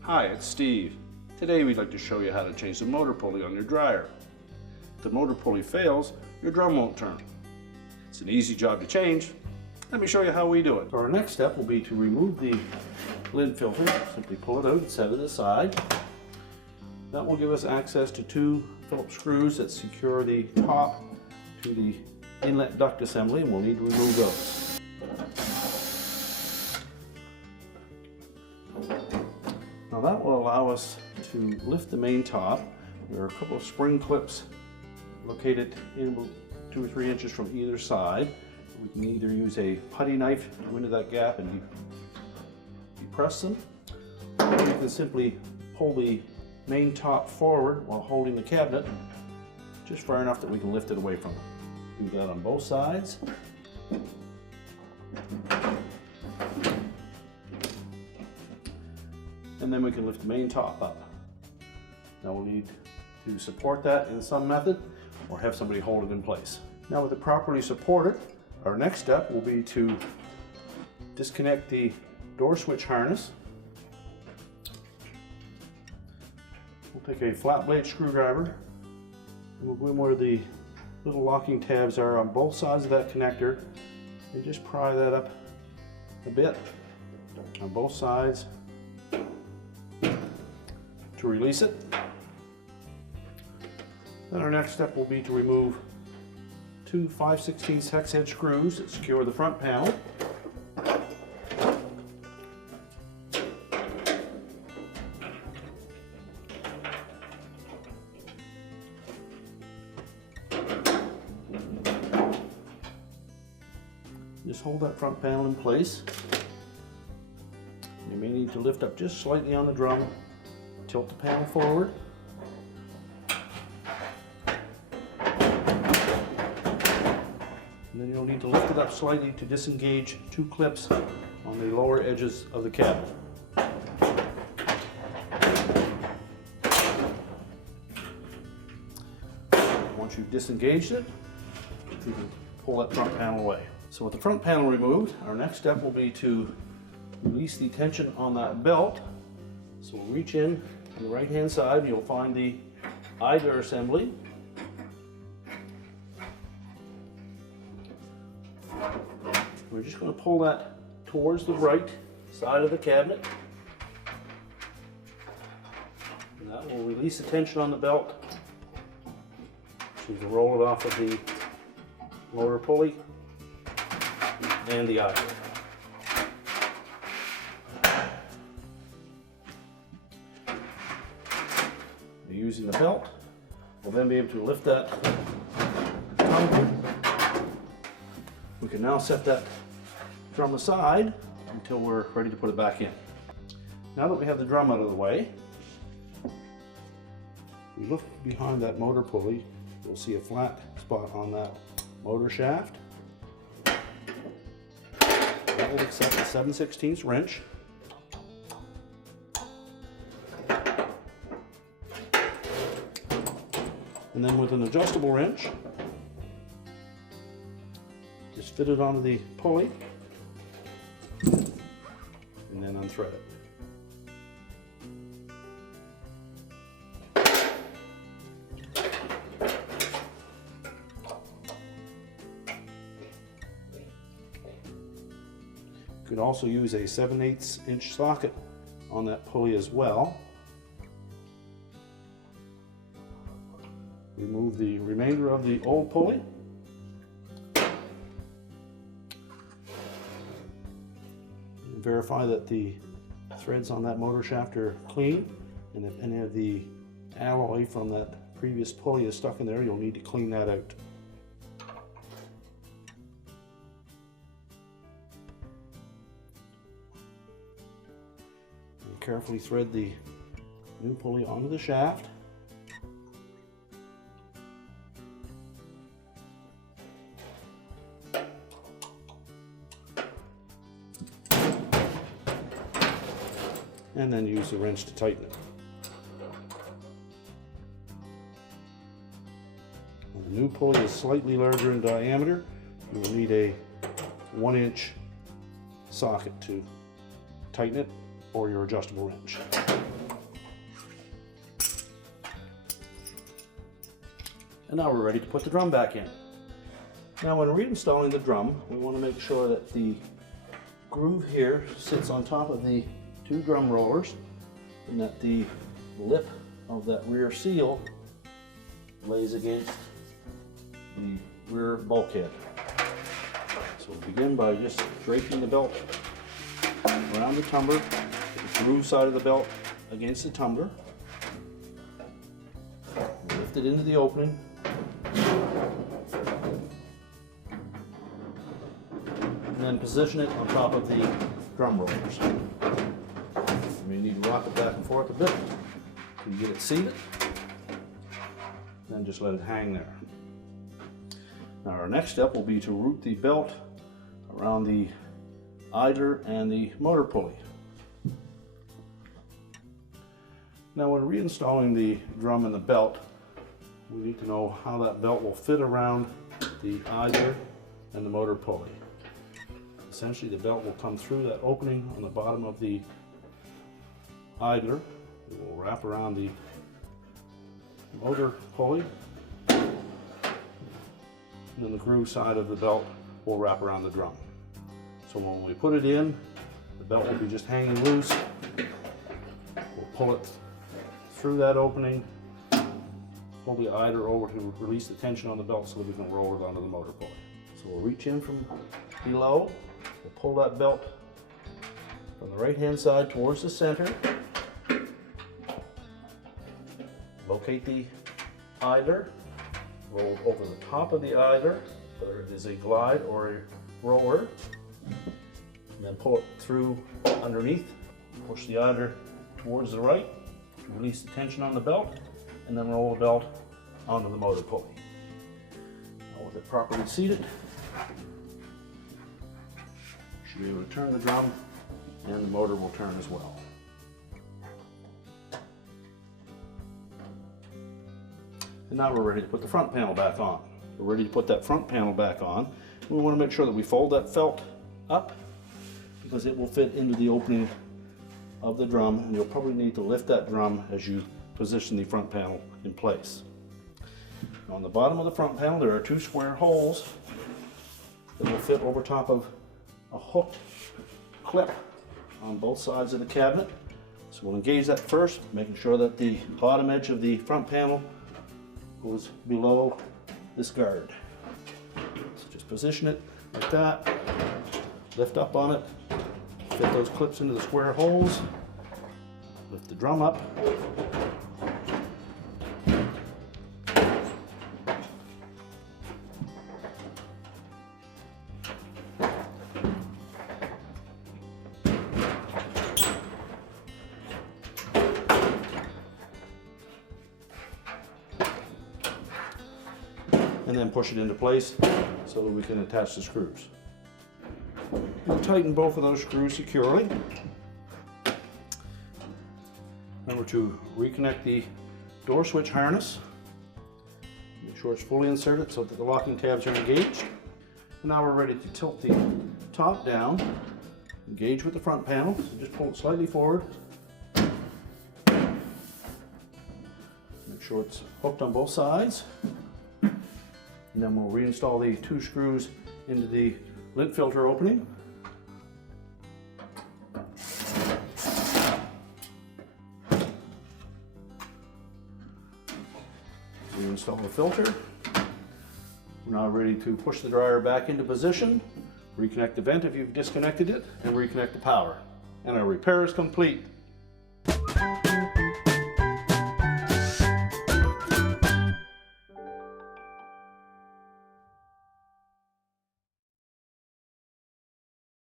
Hi, it's Steve. Today we'd like to show you how to change the motor pulley on your dryer. If the motor pulley fails, your drum won't turn. It's an easy job to change. Let me show you how we do it. So our next step will be to remove the lid filter. Simply pull it out and set it aside. That will give us access to two Phillips screws that secure the top to the inlet duct assembly, and we'll need to remove those. Now that will allow us to lift the main top. There are a couple of spring clips located in about 2 or 3 inches from either side. We can either use a putty knife to go into that gap and depress them, or we can simply pull the main top forward while holding the cabinet just far enough that we can lift it away from it. Do that on both sides. And then we can lift the main top up. Now we'll need to support that in some method or have somebody hold it in place. Now with it properly supported, our next step will be to disconnect the door switch harness. We'll take a flat blade screwdriver and we'll go in where the little locking tabs are on both sides of that connector and just pry that up a bit on both sides to release it. Then our next step will be to remove two 5/16 hex head screws that secure the front panel. Just hold that front panel in place. You may need to lift up just slightly on the drum, tilt the panel forward. And then you'll need to lift it up slightly to disengage two clips on the lower edges of the cabinet. Once you've disengaged it, you can pull that front panel away. So with the front panel removed, our next step will be to release the tension on that belt. So we'll reach in on the right hand side, you'll find the idler assembly. We're just going to pull that towards the right side of the cabinet. And that will release the tension on the belt. So you can roll it off of the motor pulley and the idler. Using the belt, we'll then be able to lift that tongue. We can now set that drum aside until we're ready to put it back in. Now that we have the drum out of the way, we look behind that motor pulley, you'll see a flat spot on that motor shaft. That will accept a 7/16 wrench. And then with an adjustable wrench, just fit it onto the pulley and then unthread it. You could also use a 7/8 inch socket on that pulley as well. Remove the remainder of the old pulley. And verify that the threads on that motor shaft are clean, and if any of the alloy from that previous pulley is stuck in there, you'll need to clean that out. And carefully thread the new pulley onto the shaft. And then use the wrench to tighten it. The new pulley is slightly larger in diameter, you will need a 1-inch socket to tighten it, or your adjustable wrench. And now we're ready to put the drum back in. Now when reinstalling the drum, we want to make sure that the groove here sits on top of the 2 drum rollers and that the lip of that rear seal lays against the rear bulkhead. So we'll begin by just draping the belt around the tumbler, the groove side of the belt against the tumbler. Lift it into the opening. And then position it on top of the drum rollers. You may need to rock it back and forth a bit to get it seated. Then just let it hang there. Now our next step will be to route the belt around the idler and the motor pulley. Now when reinstalling the drum and the belt, we need to know how that belt will fit around the idler and the motor pulley. Essentially, the belt will come through that opening on the bottom of the idler. It will wrap around the motor pulley, and then the groove side of the belt will wrap around the drum. So when we put it in, the belt will be just hanging loose. We'll pull it through that opening, pull the idler over to release the tension on the belt so that we can roll it onto the motor pulley. So we'll reach in from below, we'll pull that belt from the right hand side towards the center, locate the idler, roll over the top of the idler, whether it is a glide or a roller, and then pull it through underneath, push the idler towards the right to release the tension on the belt, and then roll the belt onto the motor pulley. Now with it properly seated, you should be able to turn the drum and the motor will turn as well. And now we're ready to put the front panel back on. We're ready to put that front panel back on. We want to make sure that we fold that felt up because it will fit into the opening of the drum, and you'll probably need to lift that drum as you position the front panel in place. Now on the bottom of the front panel there are 2 square holes that will fit over top of a hooked clip on both sides of the cabinet. So we'll engage that first, making sure that the bottom edge of the front panel goes below this guard. So just position it like that, lift up on it, fit those clips into the square holes, lift the drum up, and then push it into place so that we can attach the screws. We'll tighten both of those screws securely. Remember to reconnect the door switch harness. Make sure it's fully inserted so that the locking tabs are engaged. And now we're ready to tilt the top down, engage with the front panel. So just pull it slightly forward. Make sure it's hooked on both sides. And then we'll reinstall the 2 screws into the lint filter opening. Reinstall the filter. We're now ready to push the dryer back into position, reconnect the vent if you've disconnected it, and reconnect the power. And our repair is complete.